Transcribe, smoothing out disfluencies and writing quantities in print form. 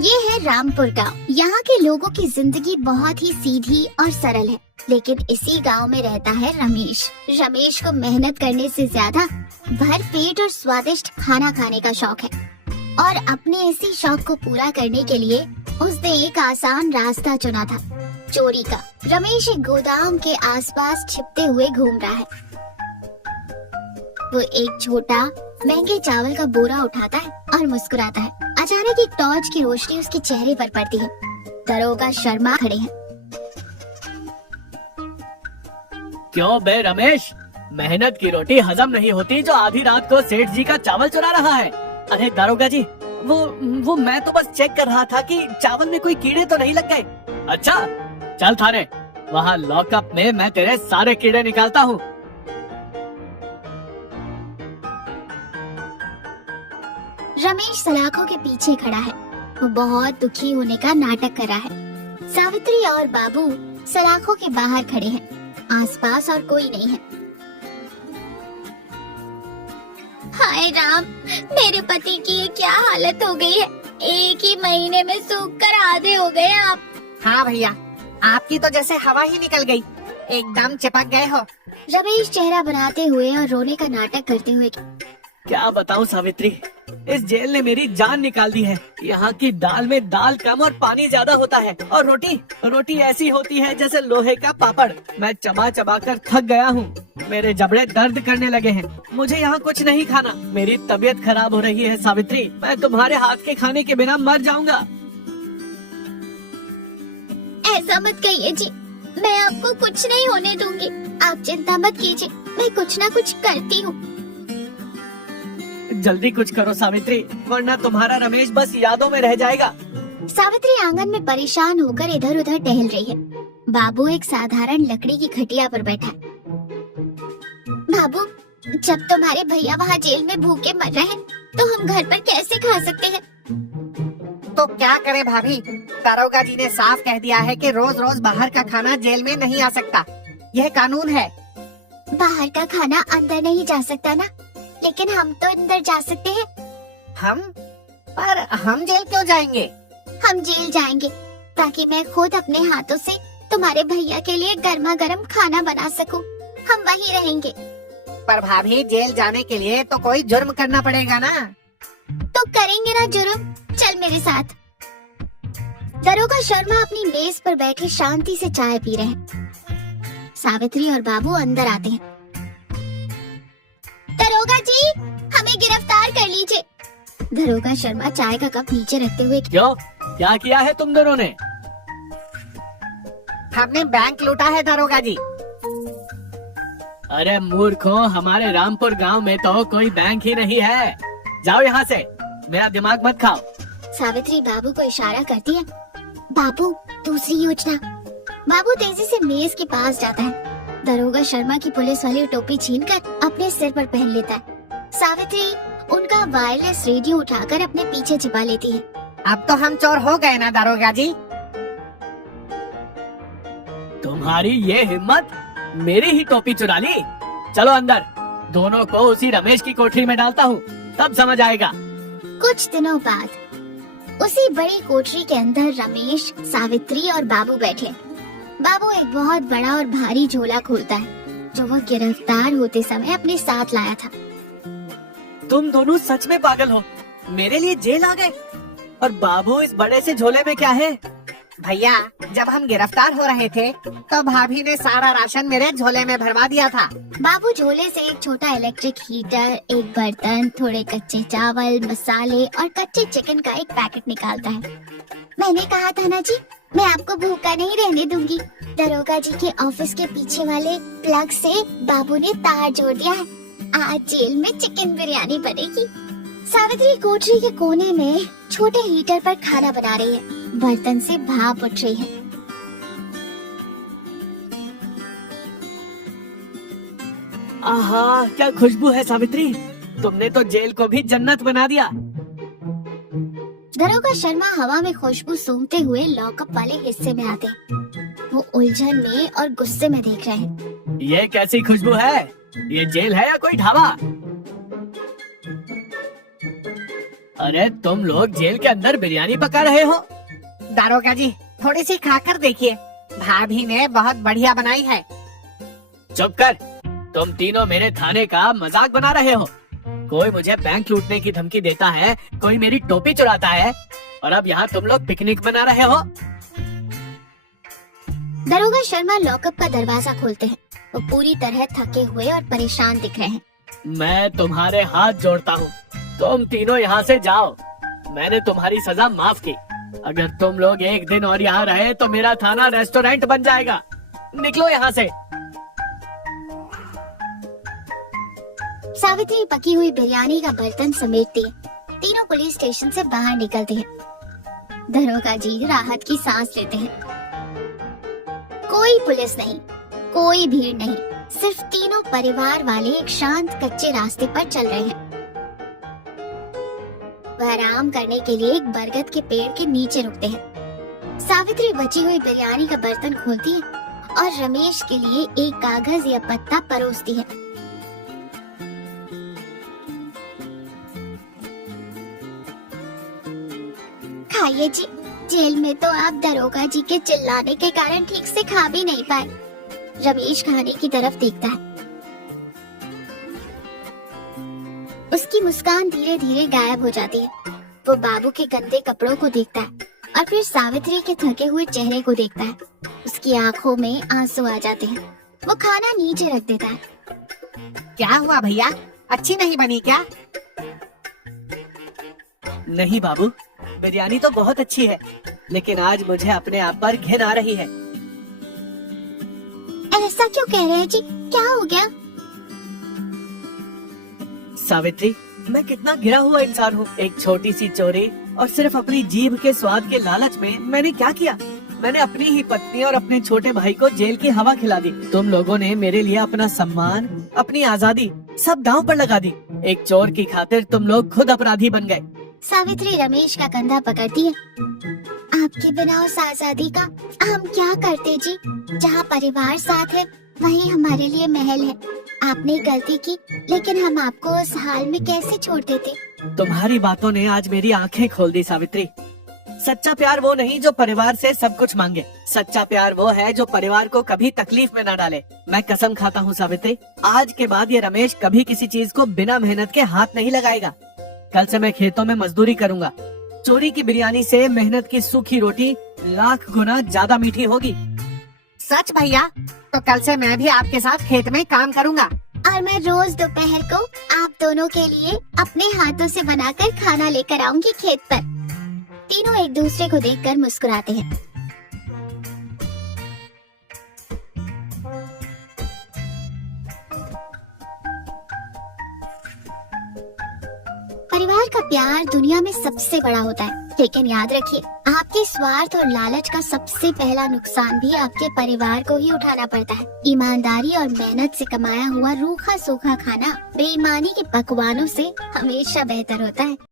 ये है रामपुर गांव। यहाँ के लोगों की जिंदगी बहुत ही सीधी और सरल है, लेकिन इसी गांव में रहता है रमेश। रमेश को मेहनत करने से ज्यादा भर पेट और स्वादिष्ट खाना खाने का शौक है, और अपने इसी शौक को पूरा करने के लिए उसने एक आसान रास्ता चुना था, चोरी का। रमेश एक गोदाम के आसपास छिपते हुए घूम रहा है। वो एक छोटा महंगे चावल का बोरा उठाता है और मुस्कुराता है। अचानक एक टॉर्च की रोशनी उसके चेहरे पर पड़ती है। दरोगा शर्मा खड़े हैं। क्यों बे रमेश, मेहनत की रोटी हजम नहीं होती जो आधी रात को सेठ जी का चावल चुरा रहा है? अरे दारोगा जी, वो मैं तो बस चेक कर रहा था कि चावल में कोई कीड़े तो नहीं लग गए। अच्छा, चल थाने, वहाँ लॉकअप में मैं तेरे सारे कीड़े निकालता हूँ। रमेश सलाखों के पीछे खड़ा है। वो बहुत दुखी होने का नाटक कर रहा है। सावित्री और बाबू सलाखों के बाहर खड़े हैं। आसपास और कोई नहीं है। हाय राम, मेरे पति की ये क्या हालत हो गई है। एक ही महीने में सूख कर आधे हो गए आप। हाँ भैया, आपकी तो जैसे हवा ही निकल गई, एकदम चिपक गए हो। रमेश चेहरा बनाते हुए और रोने का नाटक करते हुए। क्या बताऊँ सावित्री, इस जेल ने मेरी जान निकाल दी है। यहाँ की दाल में दाल कम और पानी ज्यादा होता है, और रोटी ऐसी होती है जैसे लोहे का पापड़। मैं चबा चबा कर थक गया हूँ। मेरे जबड़े दर्द करने लगे हैं। मुझे यहाँ कुछ नहीं खाना। मेरी तबीयत खराब हो रही है सावित्री। मैं तुम्हारे हाथ के खाने के बिना मर जाऊंगा। ऐसा मत कहिए जी, मैं आपको कुछ नहीं होने दूंगी। आप चिंता मत कीजिए, मैं कुछ ना कुछ करती हूँ। जल्दी कुछ करो सावित्री, वरना तुम्हारा रमेश बस यादों में रह जाएगा। सावित्री आंगन में परेशान होकर इधर उधर टहल रही है। बाबू एक साधारण लकड़ी की खटिया पर बैठा है। बाबू, जब तुम्हारे भैया वहाँ जेल में भूखे मर रहे हैं, तो हम घर पर कैसे खा सकते हैं? तो क्या करे भाभी, दारोगा जी ने साफ कह दिया है कि रोज रोज बाहर का खाना जेल में नहीं आ सकता। यह कानून है। बाहर का खाना अंदर नहीं जा सकता ना, लेकिन हम तो अंदर जा सकते हैं। पर हम जेल क्यों जाएंगे? हम जेल जाएंगे ताकि मैं खुद अपने हाथों से तुम्हारे भैया के लिए गर्मा गर्म खाना बना सकूं। हम वहीं रहेंगे। पर भाभी, जेल जाने के लिए तो कोई जुर्म करना पड़ेगा ना। तो करेंगे ना जुर्म, चल मेरे साथ। दरोगा शर्मा अपनी मेज पर बैठे शांति से चाय पी रहे हैं। सावित्री और बाबू अंदर आते हैं। दरोगा जी, हमें गिरफ्तार कर लीजिए। दरोगा शर्मा चाय का कप नीचे रखते हुए। क्यों, क्या किया है तुम दोनों ने? हमने बैंक लूटा है दरोगा जी। अरे मूर्खों, हमारे रामपुर गांव में तो कोई बैंक ही नहीं है। जाओ यहाँ से, मेरा दिमाग मत खाओ। सावित्री बाबू को इशारा करती है। बाबू, दूसरी योजना। बाबू तेजी से मेज के पास जाता है। दरोगा शर्मा की पुलिस वाली टोपी छीनकर अपने सिर पर पहन लेता है। सावित्री उनका वायरलेस रेडियो उठाकर अपने पीछे छिपा लेती है। अब तो हम चोर हो गए ना दारोगा जी। तुम्हारी ये हिम्मत, मेरी ही टोपी चुरा ली। चलो अंदर, दोनों को उसी रमेश की कोठरी में डालता हूँ, तब समझ आएगा। कुछ दिनों बाद उसी बड़ी कोठरी के अंदर रमेश, सावित्री और बाबू बैठे। बाबू एक बहुत बड़ा और भारी झोला खोलता है, जो वो गिरफ्तार होते समय अपने साथ लाया था। तुम दोनों सच में पागल हो, मेरे लिए जेल आ गए। और बाबू, इस बड़े से झोले में क्या है? भैया, जब हम गिरफ्तार हो रहे थे तो भाभी ने सारा राशन मेरे झोले में भरवा दिया था। बाबू झोले से एक छोटा इलेक्ट्रिक हीटर, एक बर्तन, थोड़े कच्चे चावल, मसाले और कच्चे चिकन का एक पैकेट निकालता है। मैंने कहा था ना जी, मैं आपको भूखा नहीं रहने दूंगी। दरोगा जी के ऑफिस के पीछे वाले प्लग से बाबू ने तार जोड़ दिया है। आज जेल में चिकन बिरयानी बनेगी। सावित्री कोठरी के कोने में छोटे हीटर पर खाना बना रही है। बर्तन से भाप उठ रही है। आहा, क्या खुशबू है सावित्री, तुमने तो जेल को भी जन्नत बना दिया। दरोगा शर्मा हवा में खुशबू सूंघते हुए लॉकअप वाले हिस्से में आते हैं। वो उलझन में और गुस्से में देख रहे हैं। ये कैसी खुशबू है? ये जेल है या कोई ढाबा? अरे तुम लोग जेल के अंदर बिरयानी पका रहे हो? दारोगा जी, थोड़ी सी खाकर देखिए, भाभी ने बहुत बढ़िया बनाई है। चुप कर, तुम तीनों मेरे थाने का मजाक बना रहे हो। कोई मुझे बैंक लूटने की धमकी देता है, कोई मेरी टोपी चुराता है, और अब यहाँ तुम लोग पिकनिक मना रहे हो। दरोगा शर्मा लॉकअप का दरवाजा खोलते हैं। वो पूरी तरह थके हुए और परेशान दिख रहे हैं। मैं तुम्हारे हाथ जोड़ता हूँ, तुम तीनों यहाँ से जाओ। मैंने तुम्हारी सजा माफ की। अगर तुम लोग एक दिन और यहाँ रहे तो मेरा थाना रेस्टोरेंट बन जाएगा। निकलो यहाँ से। सावित्री पकी हुई बिरयानी का बर्तन समेटती है। तीनों पुलिस स्टेशन से बाहर निकलते हैं। दरोगा जी राहत की सांस लेते हैं। कोई पुलिस नहीं, कोई भीड़ नहीं, सिर्फ तीनों परिवार वाले एक शांत कच्चे रास्ते पर चल रहे हैं। वह आराम करने के लिए एक बरगद के पेड़ के नीचे रुकते हैं। सावित्री बची हुई बिरयानी का बर्तन खोलती है और रमेश के लिए एक कागज या पत्ता परोसती है। खाइए जी। जेल में तो आप दरोगा जी के चिल्लाने के कारण ठीक से खा भी नहीं पाए। रमेश खाने की तरफ देखता है। उसकी मुस्कान धीरे धीरे गायब हो जाती है। वो बाबू के गंदे कपड़ों को देखता है और फिर सावित्री के थके हुए चेहरे को देखता है। उसकी आंखों में आंसू आ जाते हैं। वो खाना नीचे रख देता है। क्या हुआ भैया, अच्छी नहीं बनी क्या? नहीं बाबू, बिरयानी तो बहुत अच्छी है, लेकिन आज मुझे अपने आप पर घिन आ रही है। ऐसा क्यों कह रहे हैं जी? क्या हो गया? सावित्री, मैं कितना गिरा हुआ इंसान हूँ। एक छोटी सी चोरी और सिर्फ अपनी जीभ के स्वाद के लालच में मैंने क्या किया? मैंने अपनी ही पत्नी और अपने छोटे भाई को जेल की हवा खिला दी। तुम लोगों ने मेरे लिए अपना सम्मान, अपनी आजादी सब दांव पर लगा दी। एक चोर की खातिर तुम लोग खुद अपराधी बन गए। सावित्री रमेश का कंधा पकड़ती है। आपके बिना उस आजादी का हम क्या करते जी? जहाँ परिवार साथ है वहीं हमारे लिए महल है। आपने गलती की, लेकिन हम आपको उस हाल में कैसे छोड़ देते? तुम्हारी बातों ने आज मेरी आंखें खोल दी सावित्री। सच्चा प्यार वो नहीं जो परिवार से सब कुछ मांगे। सच्चा प्यार वो है जो परिवार को कभी तकलीफ में न डाले। मैं कसम खाता हूँ सावित्री, आज के बाद ये रमेश कभी किसी चीज को बिना मेहनत के हाथ नहीं लगाएगा। कल से मैं खेतों में मजदूरी करूंगा। चोरी की बिरयानी से मेहनत की सूखी रोटी लाख गुना ज्यादा मीठी होगी। सच भैया? तो कल से मैं भी आपके साथ खेत में काम करूंगा। और मैं रोज दोपहर को आप दोनों के लिए अपने हाथों से बनाकर खाना लेकर आऊंगी खेत पर। तीनों एक दूसरे को देखकर मुस्कुराते हैं। परिवार का प्यार दुनिया में सबसे बड़ा होता है, लेकिन याद रखिए, आपके स्वार्थ और लालच का सबसे पहला नुकसान भी आपके परिवार को ही उठाना पड़ता है। ईमानदारी और मेहनत से कमाया हुआ रूखा सूखा खाना बेईमानी के पकवानों से हमेशा बेहतर होता है।